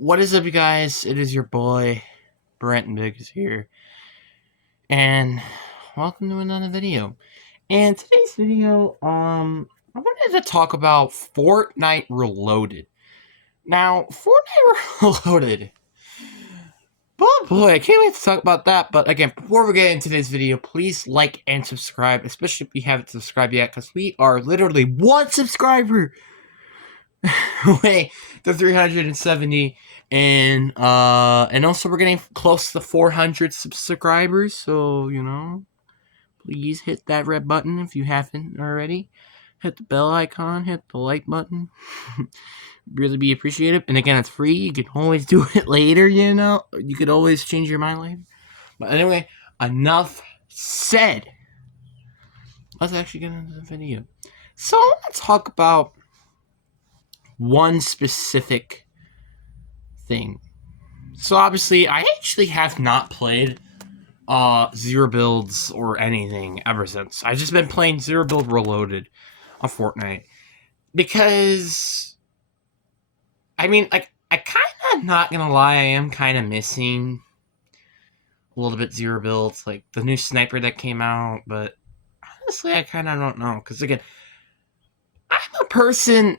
What is up, you guys? It is your boy, Brent Big is here, and welcome to another video. And today's video, I wanted to talk about Fortnite Reloaded. Now, Fortnite Reloaded, oh boy, I can't wait to talk about that. But again, before we get into this video, please like and subscribe, especially if you haven't subscribed yet, because we are literally one subscriber away to 370. And also we're getting close to 400 subscribers, so please hit that red button if you haven't already. Hit the bell icon, hit the like button. Really be appreciated. And again, it's free. You can always do it later, you could always change your mind later. But anyway, enough said. Let's actually get into the video. So let's talk about one specific thing. So obviously, I actually have not played Zero Builds or anything ever since. I've just been playing Zero Build Reloaded on Fortnite because, I mean, like, I kind of, not gonna lie, I am kind of missing a little bit Zero Builds, like the new sniper that came out, but honestly, I kind of don't know, because again, I'm a person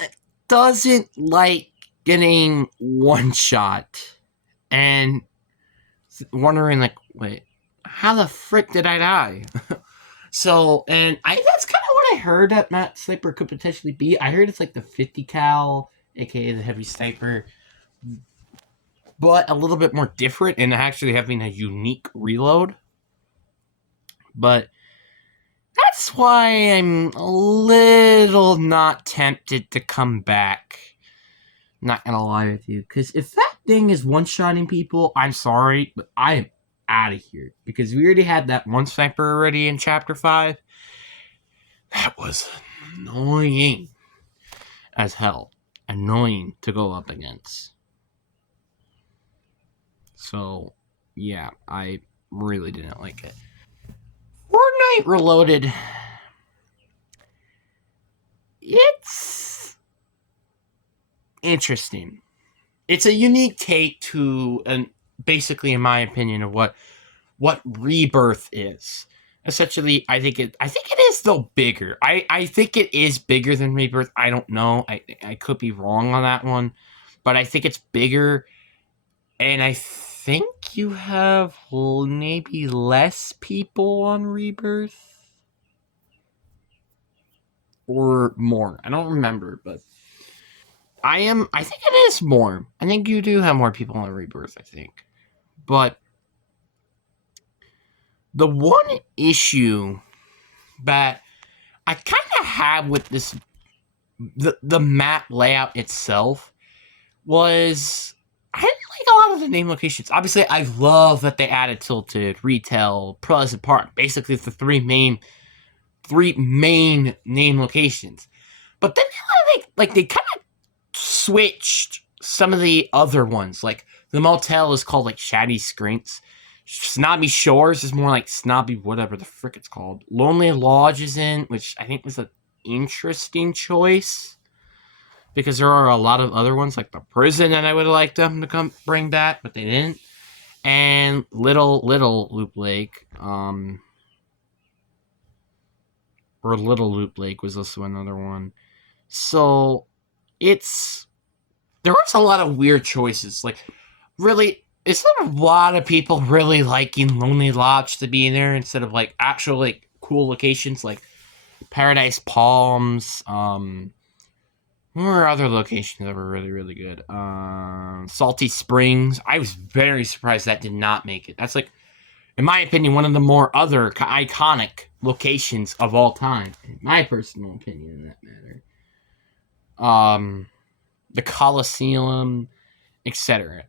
that doesn't like getting one shot and wondering, like, wait, how the frick did I die? So, and that's kind of what I heard that Matt Sniper could potentially be. I heard it's like the 50 cal, aka the heavy sniper, but a little bit more different and actually having a unique reload. But that's why I'm a little not tempted to come back. Not gonna lie with you, because if that thing is one-shotting people, I'm sorry, but I am out of here, because we already had that one sniper already in Chapter 5. That was annoying as hell. Annoying to go up against. So, yeah, I really didn't like it. Fortnite Reloaded. It's interesting. It's a unique take to, and basically, in my opinion, of what Rebirth is. Essentially, I think it is though bigger. I think it is bigger than Rebirth. I don't know. I could be wrong on that one, but I think it's bigger, and I think you have maybe less people on Rebirth or more. I don't remember, but I think it is more. I think you do have more people on Rebirth, I think. But the one issue that I kind of have with this, the map layout itself, was I didn't like a lot of the name locations. Obviously, I love that they added Tilted, Retail, Pleasant Park, basically the three main name locations. But then they kind of switched some of the other ones. Like the motel is called like Shady Scrints. Snobby Shores is more like Snobby whatever the frick it's called. Lonely Lodge is in, which I think was an interesting choice, because there are a lot of other ones like the prison that I would like them to come bring back, but they didn't. And Little Loop Lake, or Little Loop Lake was also another one. So there was a lot of weird choices. Like, really, is there a lot of people really liking Lonely Lodge to be in there instead of like actual like cool locations like Paradise Palms? What were other locations that were really, really good? Salty Springs. I was very surprised that did not make it. That's like, in my opinion, one of the more other iconic locations of all time. In my personal opinion, in that matter. The Coliseum, etc.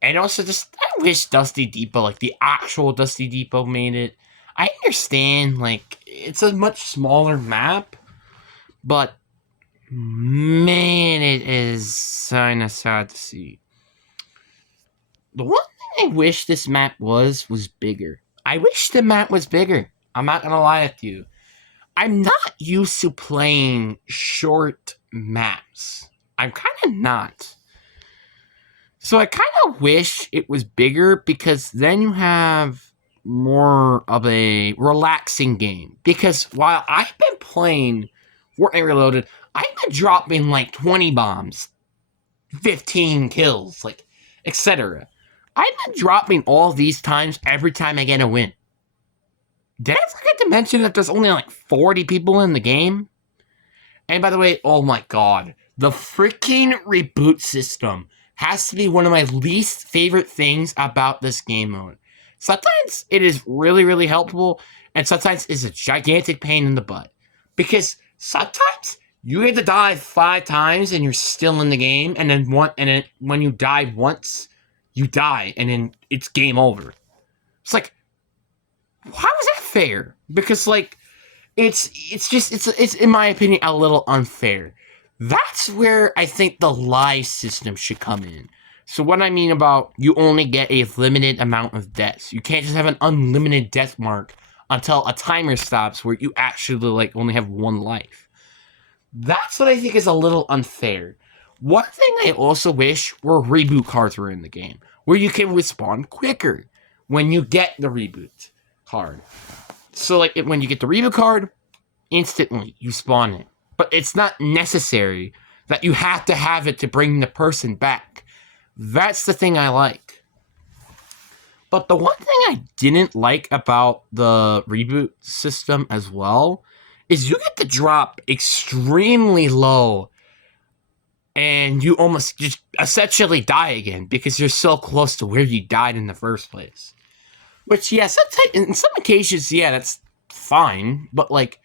And also, just, I wish Dusty Depot, like the actual Dusty Depot, made it. I understand, like, it's a much smaller map, but man, it is kind of sad to see. The one thing I wish this map was bigger. I wish the map was bigger. I'm not gonna lie with you. I'm not used to playing short maps. I'm kind of not. So I kind of wish it was bigger because then you have more of a relaxing game. Because while I've been playing Fortnite Reloaded, I've been dropping like 20 bombs, 15 kills, like etc. I've been dropping all these times every time I get a win. Did I forget to mention that there's only like 40 people in the game? And by the way, oh my god, the freaking reboot system has to be one of my least favorite things about this game mode. Sometimes it is really, really helpful, and sometimes it's a gigantic pain in the butt. Because sometimes you get to die 5 times and you're still in the game, and then when you die once, you die, and then it's game over. It's like, how is that fair? Because like it's in my opinion a little unfair. That's where I think the live system should come in. So what I mean about you only get a limited amount of deaths. You can't just have an unlimited death mark until a timer stops where you actually like only have 1 life. That's what I think is a little unfair. One thing I also wish were reboot cards were in the game, where you can respawn quicker when you get the reboot card. So like when you get the reboot card, instantly you spawn it. But it's not necessary that you have to have it to bring the person back. That's the thing I like. But the one thing I didn't like about the reboot system as well is you get to drop extremely low and you almost just essentially die again because you're so close to where you died in the first place. Which, yeah, sometimes, in some occasions, yeah, that's fine, but like,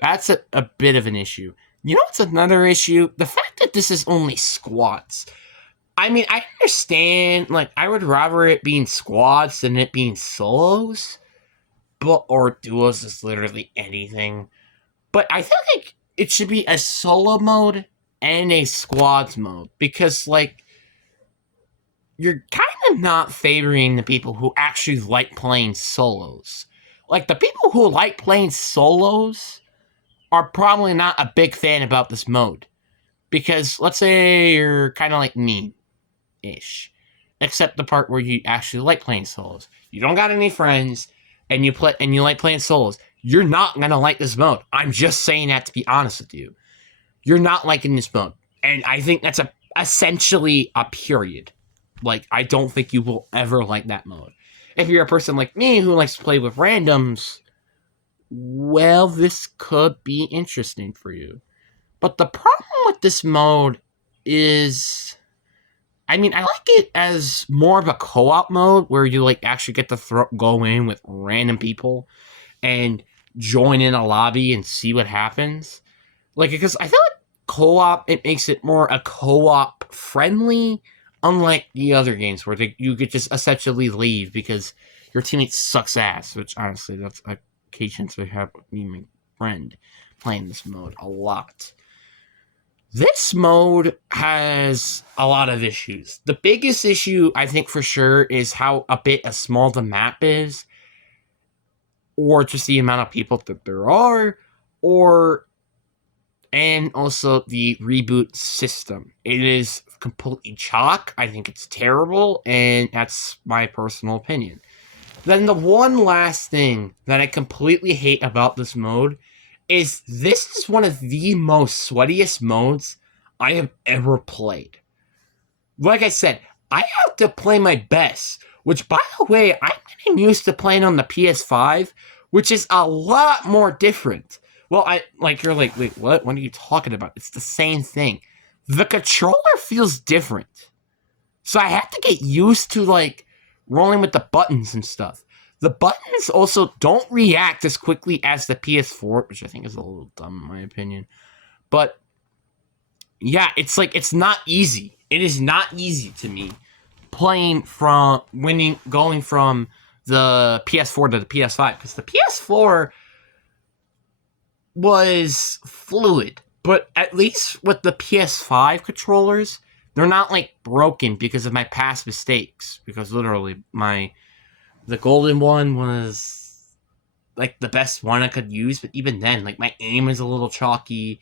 that's a bit of an issue. You know what's another issue? The fact that this is only squads. I mean, I understand, like, I would rather it being squads than it being solos, or duos is literally anything. But I feel like it should be a solo mode and a squads mode, because, like, you're kind of not favoring the people who actually like playing solos. Like, the people who like playing solos are probably not a big fan about this mode. Because let's say you're kind of like me-ish. Except the part where you actually like playing solos. You don't got any friends, and you like playing solos. You're not gonna like this mode. I'm just saying that to be honest with you. You're not liking this mode. And I think that's essentially a period. Like, I don't think you will ever like that mode. If you're a person like me who likes to play with randoms, well, this could be interesting for you. But the problem with this mode is, I mean, I like it as more of a co-op mode where you like actually get to go in with random people and join in a lobby and see what happens. Like, because I feel like co-op, it makes it more a co-op friendly, unlike the other games where you could just essentially leave because your teammate sucks ass, which honestly, that's occasions we have with me and my friend playing this mode a lot. This mode has a lot of issues. The biggest issue, I think for sure, is how small the map is, or just the amount of people that there are, and also the reboot system. It is completely chalk. I think it's terrible, and that's my personal opinion. Then the one last thing that I completely hate about this mode is this is one of the most sweatiest modes I have ever played. Like I said, I have to play my best, which, by the way, I'm getting used to playing on the PS5, which is a lot more different. Well, you're like, wait, what? What are you talking about? It's the same thing. The controller feels different. So I have to get used to, like, rolling with the buttons and stuff. The buttons also don't react as quickly as the PS4, which I think is a little dumb in my opinion. But yeah, it's like, it's not easy. It is not easy to me going from the PS4 to the PS5, because the PS4 was fluid, but at least with the PS5 controllers, they're not like broken because of my past mistakes. Because literally, the golden one was like the best one I could use, but even then, like, my aim is a little chalky,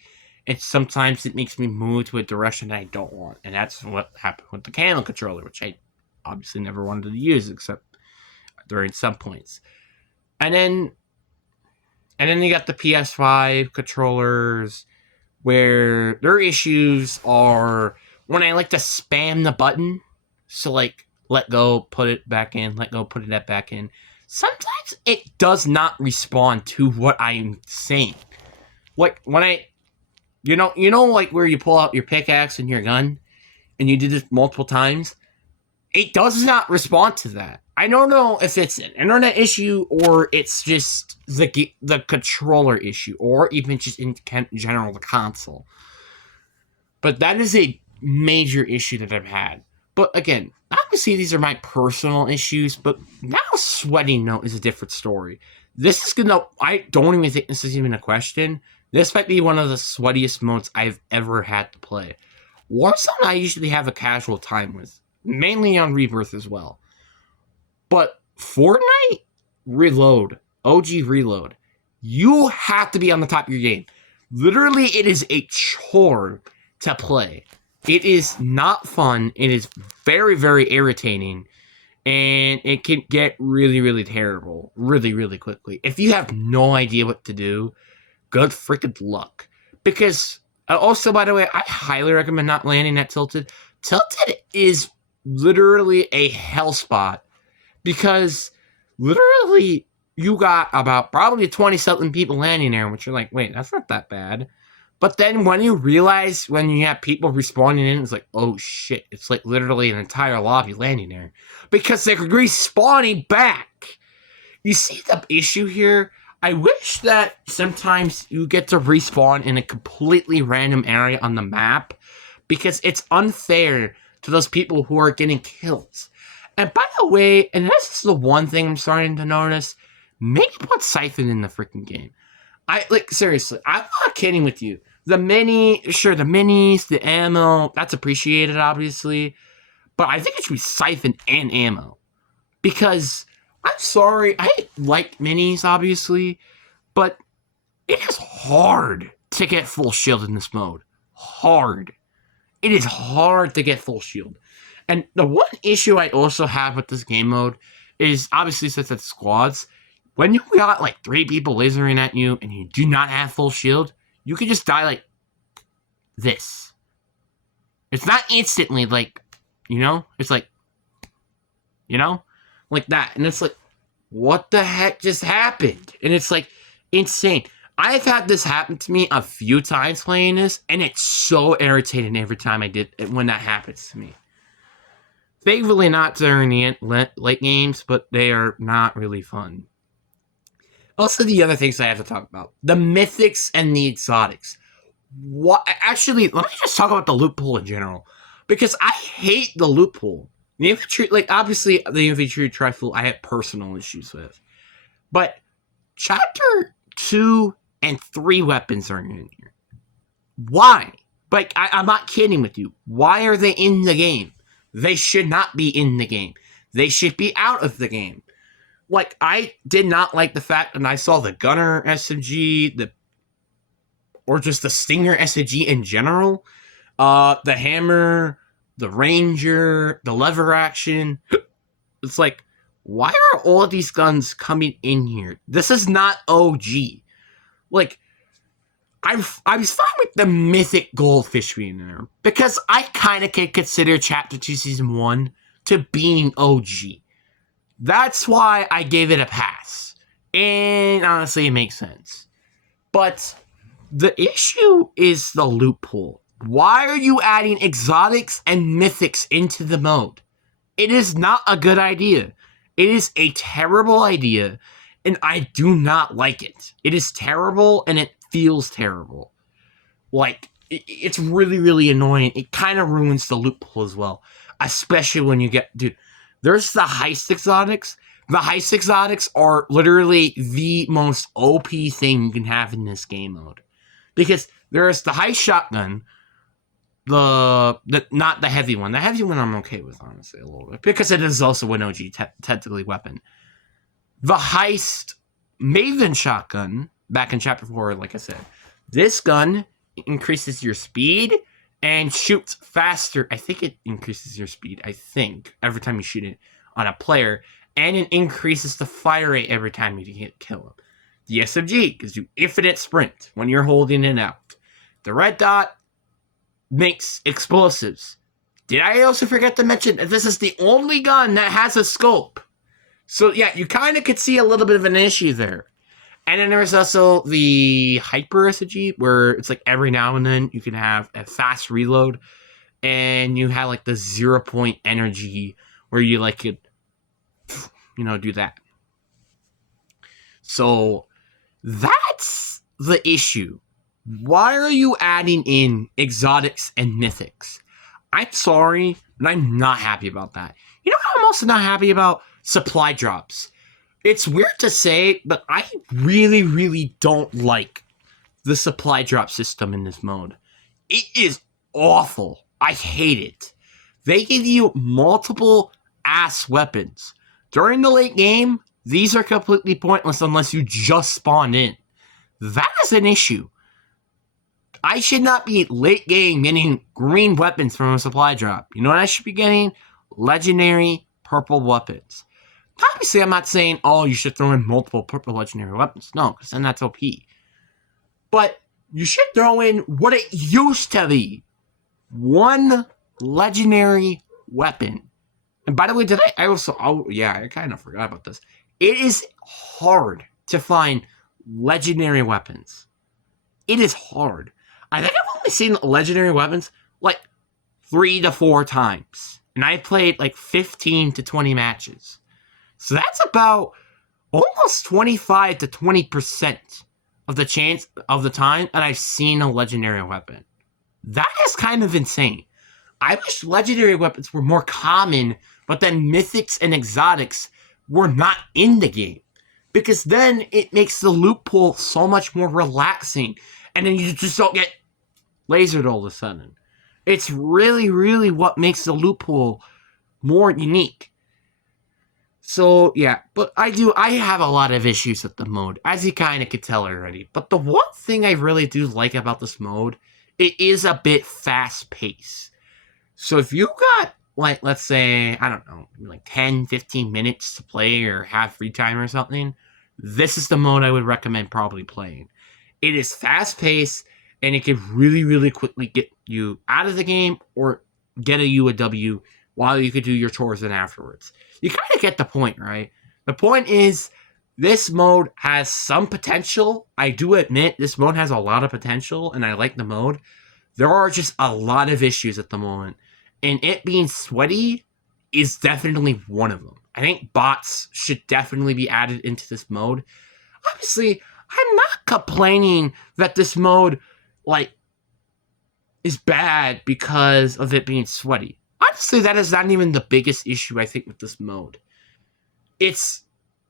sometimes it makes me move to a direction I don't want, and that's what happened with the Canon controller, which I obviously never wanted to use except during some points. And then you got the PS5 controllers, where their issues are when I like to spam the button. So, like, let go, put it back in, let go, put it back in. Sometimes it does not respond to what I'm saying. Like, when like where you pull out your pickaxe and your gun, and you did this multiple times, it does not respond to that. I don't know if it's an internet issue or it's just the controller issue, or even just in general the console. But that is a major issue that I've had. But again, obviously these are my personal issues, but now sweating note is a different story. This is gonna, I don't even think this is even a question. This might be one of the sweatiest modes I've ever had to play. Warzone I usually have a casual time with, mainly on Rebirth as well. But Fortnite, Reload, OG Reload, you have to be on the top of your game. Literally, it is a chore to play. It is not fun. It is very, very irritating. And it can get really, really terrible really, really quickly. If you have no idea what to do, good freaking luck. Because, also, by the way, I highly recommend not landing at Tilted. Tilted is literally a hell spot. Because, literally, you got about probably 20-something people landing there, which you're like, wait, that's not that bad. But then when you realize, when you have people respawning in, it's like, oh shit, it's like literally an entire lobby landing there. Because they're respawning back. You see the issue here? I wish that sometimes you get to respawn in a completely random area on the map, because it's unfair to those people who are getting kills. And by the way, and this is the one thing I'm starting to notice, maybe put Siphon in the freaking game. Seriously, I'm not kidding with you. The minis, the ammo, that's appreciated, obviously. But I think it should be Siphon and ammo. Because, I'm sorry, I like minis, obviously, but it is hard to get full shield in this mode. Hard. It is hard to get full shield. And the one issue I also have with this game mode is, obviously, since it's squads, when you got like 3 people lasering at you and you do not have full shield, you can just die like this. It's not instantly like, it's like, like that. And it's like, what the heck just happened? And it's like insane. I've had this happen to me a few times playing this, and it's so irritating every time when that happens to me. Thankfully not during the late games, but they are not really fun. Also, the other things I have to talk about. The mythics and the exotics. Actually, let me just talk about the loot pool in general. Because I hate the loot pool. The infantry, obviously, the infantry rifle I have personal issues with. But chapter 2 and 3 weapons are in here. Why? I'm not kidding with you. Why are they in the game? They should not be in the game. They should be out of the game. I did not like the fact that I saw the Gunner SMG, or just the Stinger SMG in general, the Hammer, the Ranger, the lever action. It's like, why are all of these guns coming in here? This is not OG. I was fine with the Mythic Goldfish being there, because I kind of can consider Chapter 2 Season 1 to being OG. That's why I gave it a pass. And honestly, it makes sense. But the issue is the loot pool. Why are you adding exotics and mythics into the mode? It is not a good idea. It is a terrible idea, and I do not like it. It is terrible, and it feels terrible. It's really, really annoying. It kind of ruins the loot pool as well. Especially when you get... Dude, there's the heist exotics. The heist exotics are literally the most OP thing you can have in this game mode. Because there's the heist shotgun, not the heavy one. The heavy one I'm okay with, honestly, a little bit. Because it is also an OG technically weapon. The heist Maven shotgun, back in Chapter 4, like I said. This gun increases your speed and shoots faster. I think it increases your speed, every time you shoot it on a player. And it increases the fire rate every time you kill him. The SMG gives you infinite sprint when you're holding it out. The red dot makes explosives. Did I also forget to mention that this is the only gun that has a scope? So yeah, you kind of could see a little bit of an issue there. And then there's also the hyper SMG, where it's like every now and then you can have a fast reload, and you have like the 0-point energy where you like could, do that. So that's the issue. Why are you adding in exotics and mythics? I'm sorry, but I'm not happy about that. You know what I'm also not happy about? Supply drops. It's weird to say, but I really, really don't like the supply drop system in this mode. It is awful. I hate it. They give you multiple ass weapons. During the late game, these are completely pointless unless you just spawn in. That is an issue. I should not be late game getting green weapons from a supply drop. You know what I should be getting? Legendary purple weapons. Obviously, I'm not saying, you should throw in multiple purple legendary weapons. No, because then that's OP. But you should throw in what it used to be. One legendary weapon. And by the way, I kind of forgot about this. It is hard to find legendary weapons. It is hard. I think I've only seen legendary weapons like 3 to 4 times. And I played like 15 to 20 matches. So that's about almost 25 to 20% of the chance of the time that I've seen a legendary weapon. That is kind of insane. I wish legendary weapons were more common, but then mythics and exotics were not in the game. Because then it makes the loot pool so much more relaxing. And then you just don't get lasered all of a sudden. It's really, really what makes the loot pool more unique. So, yeah, but I have a lot of issues with the mode, as you kind of could tell already. But the one thing I really do like about this mode, it is a bit fast-paced. So if you got, like, let's say, I don't know, like 10, 15 minutes to play or have free time or something, this is the mode I would recommend probably playing. It is fast-paced, and it can really, really quickly get you out of the game or get you a W while you could do your chores and afterwards. You kind of get the point, right? The point is, this mode has some potential. I do admit, this mode has a lot of potential, and I like the mode. There are just a lot of issues at the moment, and it being sweaty is definitely one of them. I think bots should definitely be added into this mode. Obviously, I'm not complaining that this mode, is bad because of it being sweaty. Honestly, that is not even the biggest issue, I think, with this mode. It's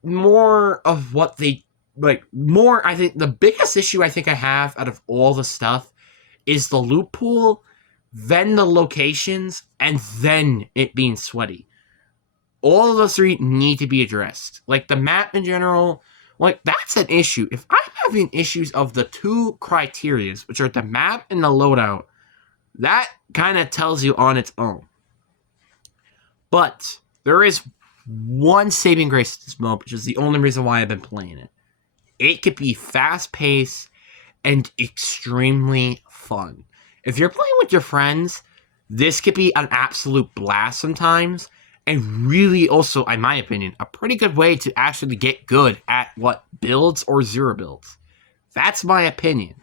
more of what I think the biggest issue I think I have out of all the stuff is the loot pool, then the locations, and then it being sweaty. All of those three need to be addressed. Like, the map in general, that's an issue. If I'm having issues of the 2 criterias, which are the map and the loadout, that kind of tells you on its own. But there is one saving grace to this mode, which is the only reason why I've been playing it. It could be fast-paced and extremely fun. If you're playing with your friends, this could be an absolute blast sometimes, and really also, in my opinion, a pretty good way to actually get good at builds or zero builds. That's my opinion.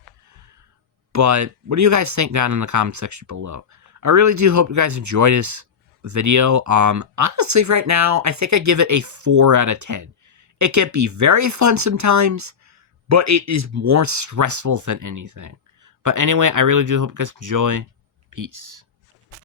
But what do you guys think down in the comment section below? I really do hope you guys enjoyed this video. Honestly, right now, I think I give it a 4 out of 10. It can be very fun sometimes, but it is more stressful than anything. But anyway, I really do hope you guys enjoy. Peace.